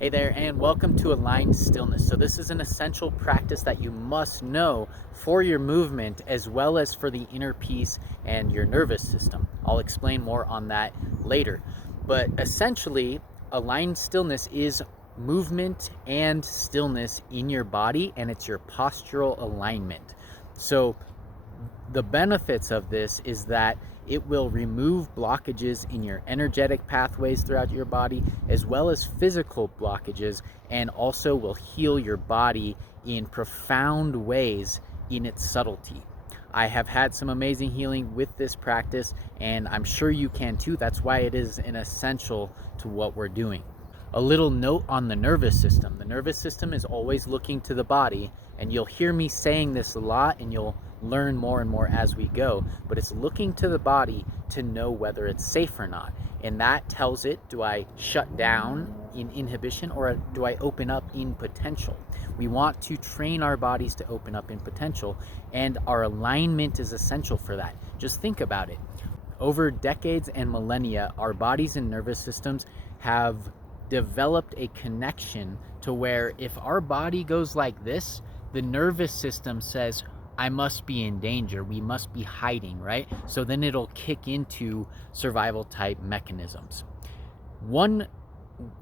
Hey there, and welcome to Aligned Stillness. So this is an essential practice that you must know for your movement as well as for the inner peace and your nervous system. I'll explain more on that later. But essentially, aligned stillness is movement and stillness in your body, and it's your postural alignment. So the benefits of this is that it will remove blockages in your energetic pathways throughout your body, as well as physical blockages, and also will heal your body in profound ways in its subtlety. I have had some amazing healing with this practice, and I'm sure you can too. That's why it is an essential to what we're doing. A little note on the nervous system. The nervous system is always looking to the body, and you'll hear me saying this a lot, and you'll learn more and more as we go, but it's looking to the body to know whether it's safe or not. And that tells it, do I shut down in inhibition or do I open up in potential? We want to train our bodies to open up in potential, and our alignment is essential for that. Just think about it. Over decades and millennia, our bodies and nervous systems have developed a connection to where if our body goes like this, the nervous system says, I must be in danger, we must be hiding, right? So then it'll kick into survival type mechanisms. One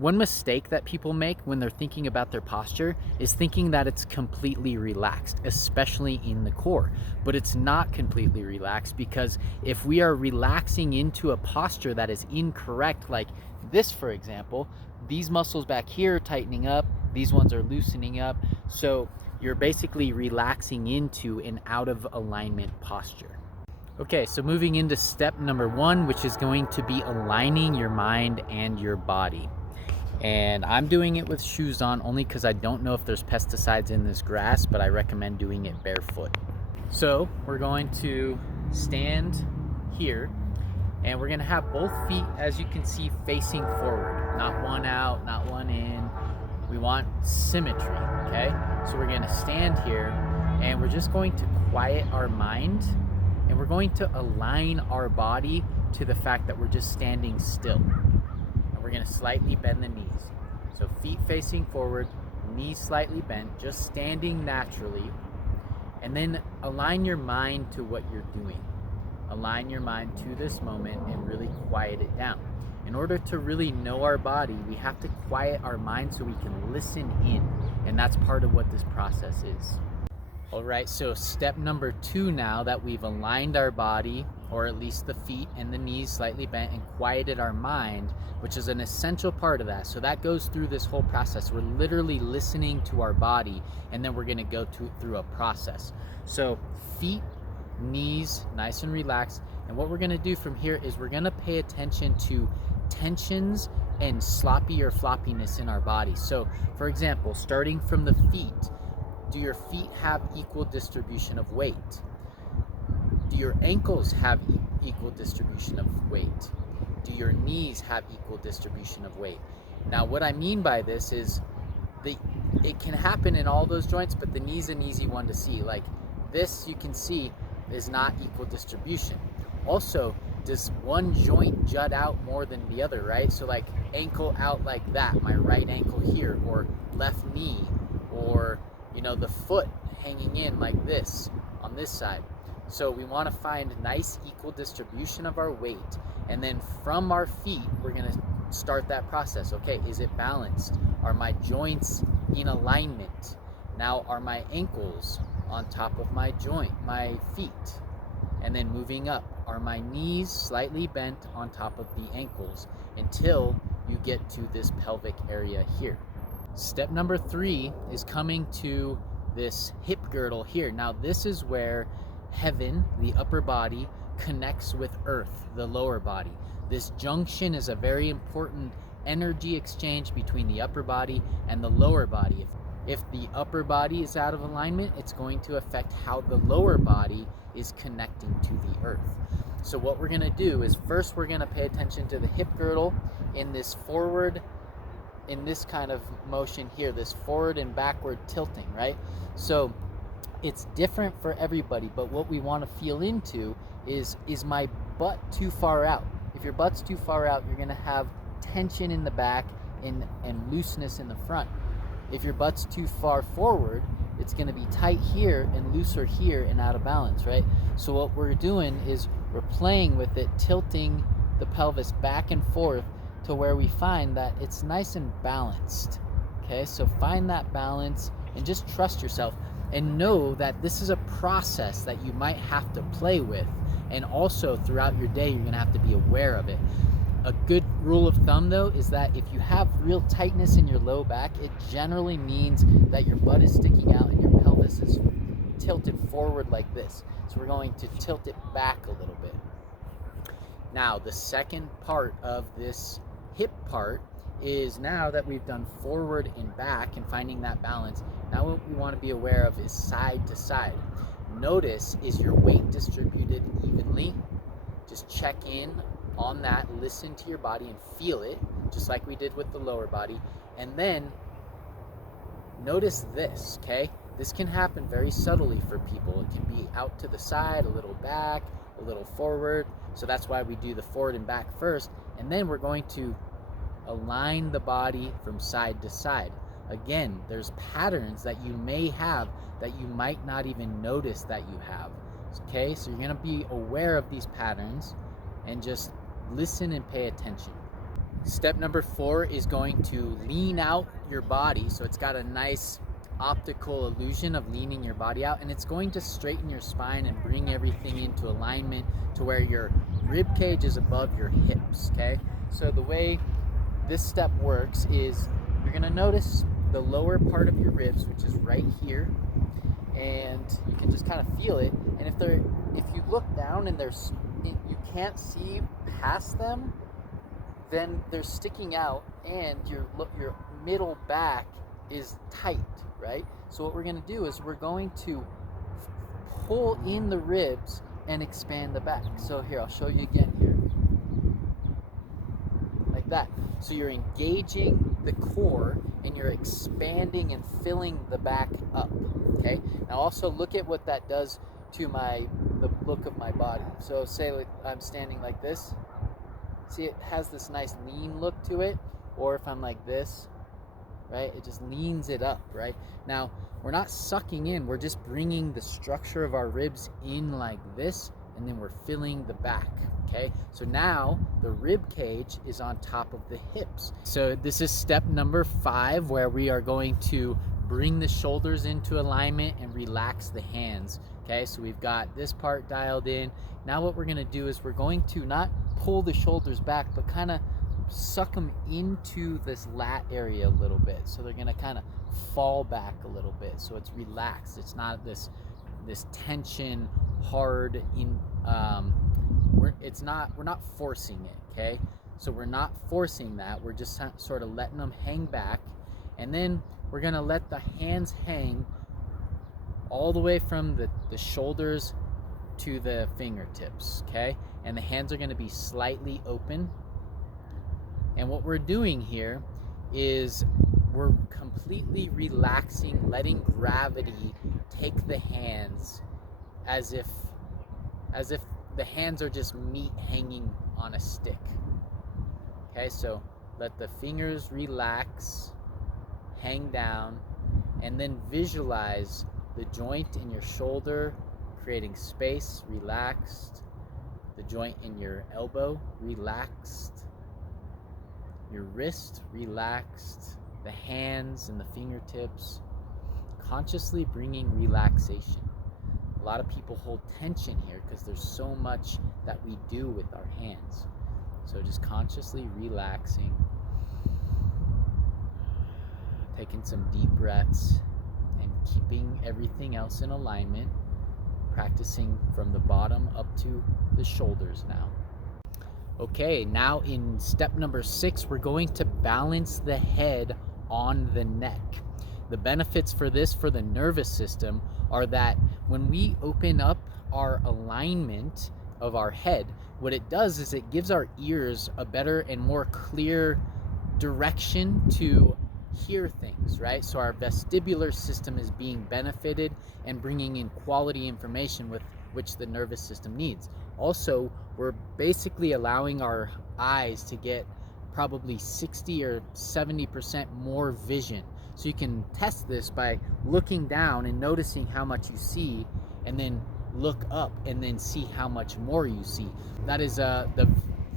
mistake that people make when they're thinking about their posture is thinking that it's completely relaxed, especially in the core. But it's not completely relaxed, because if we are relaxing into a posture that is incorrect, like this, for example, these muscles back here are tightening up, these ones are loosening up. So you're basically relaxing into an out of alignment posture. Okay, so moving into step number 1, which is going to be aligning your mind and your body. And I'm doing it with shoes on only because I don't know if there's pesticides in this grass, but I recommend doing it barefoot. So we're going to stand here, and we're gonna have both feet, as you can see, facing forward. Not one out, not one in. We want symmetry, okay? So we're gonna stand here, and we're just going to quiet our mind, and we're going to align our body to the fact that we're just standing still. And we're gonna slightly bend the knees. So feet facing forward, knees slightly bent, just standing naturally. And then align your mind to what you're doing. Align your mind to this moment and really quiet it down. In order to really know our body, we have to quiet our mind so we can listen in. And that's part of what this process is. All right, so step number 2 now that we've aligned our body, or at least the feet and the knees slightly bent, and quieted our mind, which is an essential part of that. So that goes through this whole process. We're literally listening to our body, and then we're gonna go through a process. So feet, knees, nice and relaxed. And what we're gonna do from here is we're gonna pay attention to tensions and sloppy or floppiness in our body. So for example, starting from the feet, do your feet have equal distribution of weight? Do your ankles have equal distribution of weight? Do your knees have equal distribution of weight? Now what I mean by this is it can happen in all those joints, but the knee's an easy one to see. Like this, you can see is not equal distribution. Also, does one joint jut out more than the other, right? So like ankle out like that, my right ankle here, or left knee, or the foot hanging in like this on this side. So we want to find nice equal distribution of our weight, and then from our feet we're going to start that process. Okay, is it balanced? Are my joints in alignment? Now are my ankles on top of my feet? And then moving up, are my knees slightly bent on top of the ankles until you get to this pelvic area here. Step number 3 is coming to this hip girdle here. Now this is where heaven, the upper body, connects with earth, the lower body. This junction is a very important energy exchange between the upper body and the lower body. If the upper body is out of alignment, it's going to affect how the lower body is connecting to the earth. So what we're gonna do is first we're gonna pay attention to the hip girdle in this kind of motion here, this forward and backward tilting, right? So it's different for everybody, but what we want to feel into is my butt too far out? If your butt's too far out, you're gonna have tension in the back and looseness in the front. If your butt's too far forward, it's going to be tight here and looser here and out of balance, right? So what we're doing is we're playing with it, tilting the pelvis back and forth to where we find that it's nice and balanced. Okay, so find that balance and just trust yourself, and know that this is a process that you might have to play with, and also throughout your day you're going to have to be aware of it. A good rule of thumb though is that if you have real tightness in your low back, it generally means that your butt is sticking out and your pelvis is tilted forward like this. So we're going to tilt it back a little bit. Now the second part of this hip part is, now that we've done forward and back and finding that balance, now what we want to be aware of is side to side. Notice, is your weight distributed evenly? Just check in on that, listen to your body and feel it, just like we did with the lower body. And then notice this, okay? This can happen very subtly for people. It can be out to the side, a little back, a little forward. So that's why we do the forward and back first. And then we're going to align the body from side to side. Again, there's patterns that you may have that you might not even notice that you have. Okay, so you're going to be aware of these patterns and just listen and pay attention. Step number 4 is going to lean out your body, so it's got a nice optical illusion of leaning your body out, and it's going to straighten your spine and bring everything into alignment to where your rib cage is above your hips. Okay, so the way this step works is you're going to notice the lower part of your ribs, which is right here, and you can just kind of feel it. And if you look down and you can't see past them, then they're sticking out, and your middle back is tight, right? So what we're going to do is we're going to pull in the ribs and expand the back. So here, I'll show you again here, like that. So you're engaging the core and you're expanding and filling the back up. Okay, now also look at what that does to the look of my body. So say I'm standing like this, see, it has this nice lean look to it. Or if I'm like this, right, it just leans it up. Right, now we're not sucking in, we're just bringing the structure of our ribs in like this, and then we're filling the back. Okay, so now the rib cage is on top of the hips. So this is step number 5, where we are going to bring the shoulders into alignment and relax the hands. Okay, so we've got this part dialed in. Now what we're going to do is we're going to not pull the shoulders back, but kind of suck them into this lat area a little bit. So they're going to kind of fall back a little bit, so it's relaxed. It's not this tension, hard in we're not forcing it. Okay, so we're not forcing that, we're just sort of letting them hang back. And then we're going to let the hands hang all the way from the shoulders to the fingertips. Okay, and the hands are going to be slightly open. And what we're doing here is we're completely relaxing, letting gravity take the hands, as if the hands are just meat hanging on a stick. Okay, so let the fingers relax, hang down, and then visualize the joint in your shoulder creating space, relaxed. The joint in your elbow, relaxed. Your wrist, relaxed. The hands and the fingertips, consciously bringing relaxation. A lot of people hold tension here because there's so much that we do with our hands. So just consciously relaxing, taking some deep breaths and keeping everything else in alignment, practicing from the bottom up to the shoulders now. Okay, now in step number 6, we're going to balance the head on the neck. The benefits for this for the nervous system are that when we open up our alignment of our head, what it does is it gives our ears a better and more clear direction to hear things, right? So our vestibular system is being benefited and bringing in quality information with which the nervous system needs. Also, we're basically allowing our eyes to get probably 60 or 70% more vision. So you can test this by looking down and noticing how much you see, and then look up and then see how much more you see. That is the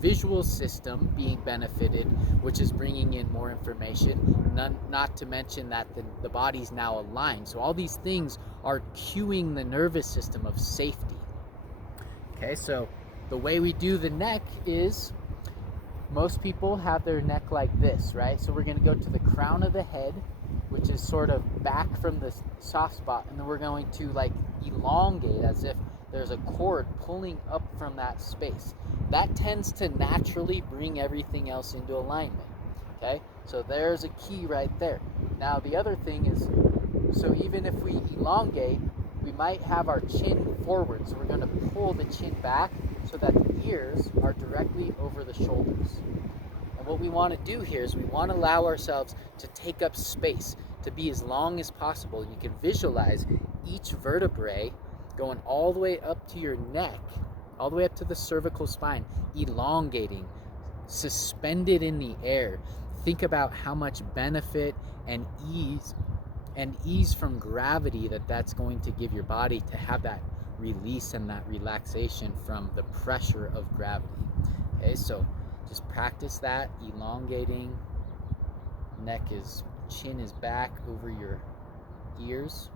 visual system being benefited, which is bringing in more information, not to mention that the body's now aligned. So all these things are cueing the nervous system of safety. Okay, so the way we do the neck is, most people have their neck like this, right? So we're going to go to the crown of the head, which is sort of back from the soft spot, and then we're going to like elongate as if there's a cord pulling up from that space. That tends to naturally bring everything else into alignment. Okay, so there's a key right there. Now the other thing is, so even if we elongate, we might have our chin forward, so we're going to pull the chin back so that the ears are directly over the shoulders. And what we want to do here is we want to allow ourselves to take up space, to be as long as possible. You can visualize each vertebrae going all the way up to your neck, all the way up to the cervical spine, elongating, suspended in the air. Think about how much benefit and ease from gravity that's going to give your body, to have that release and that relaxation from the pressure of gravity. Okay, so just practice that, elongating. Chin is back over your ears.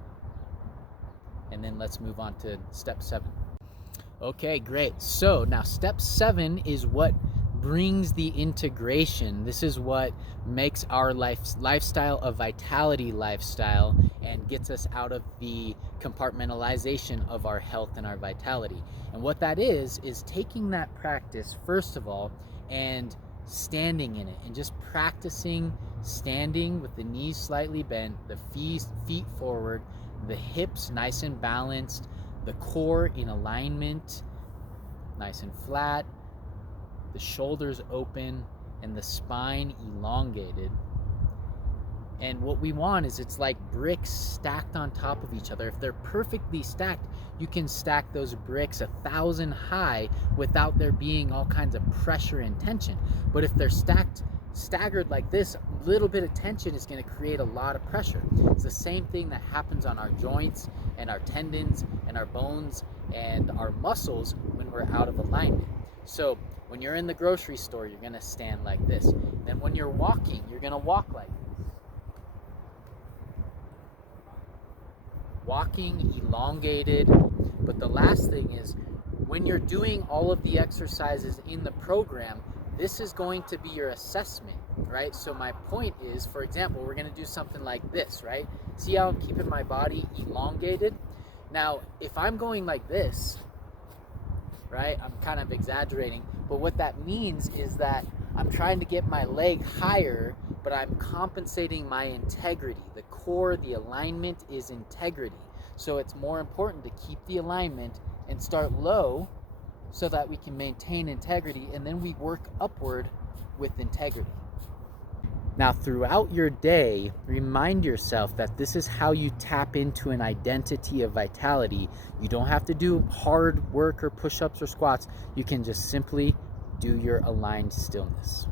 And then let's move on to step 7. Okay, great. So now step 7 is what brings the integration. This is what makes our lifestyle a vitality lifestyle and gets us out of the compartmentalization of our health and our vitality. And what that is taking that practice, first of all, and standing in it, and just practicing standing with the knees slightly bent, the feet forward, the hips nice and balanced, the core in alignment, nice and flat, the shoulders open, and the spine elongated. And what we want is, it's like bricks stacked on top of each other. If they're perfectly stacked, you can stack those bricks 1,000 high without there being all kinds of pressure and tension. But if they're staggered like this, a little bit of tension is going to create a lot of pressure. It's the same thing that happens on our joints and our tendons and our bones and our muscles when we're out of alignment. So when you're in the grocery store, you're going to stand like this. Then when you're walking, you're going to walk like this. Walking elongated. But the last thing is, when you're doing all of the exercises in the program, this is going to be your assessment, right? So my point is, for example, we're going to do something like this, right? See how I'm keeping my body elongated? Now, if I'm going like this, right, I'm kind of exaggerating, but what that means is that I'm trying to get my leg higher, but I'm compensating my integrity. The core, the alignment is integrity. So it's more important to keep the alignment and start low so that we can maintain integrity, and then we work upward with integrity. Now, throughout your day, remind yourself that this is how you tap into an identity of vitality. You don't have to do hard work or push-ups or squats. You can just simply do your aligned stillness.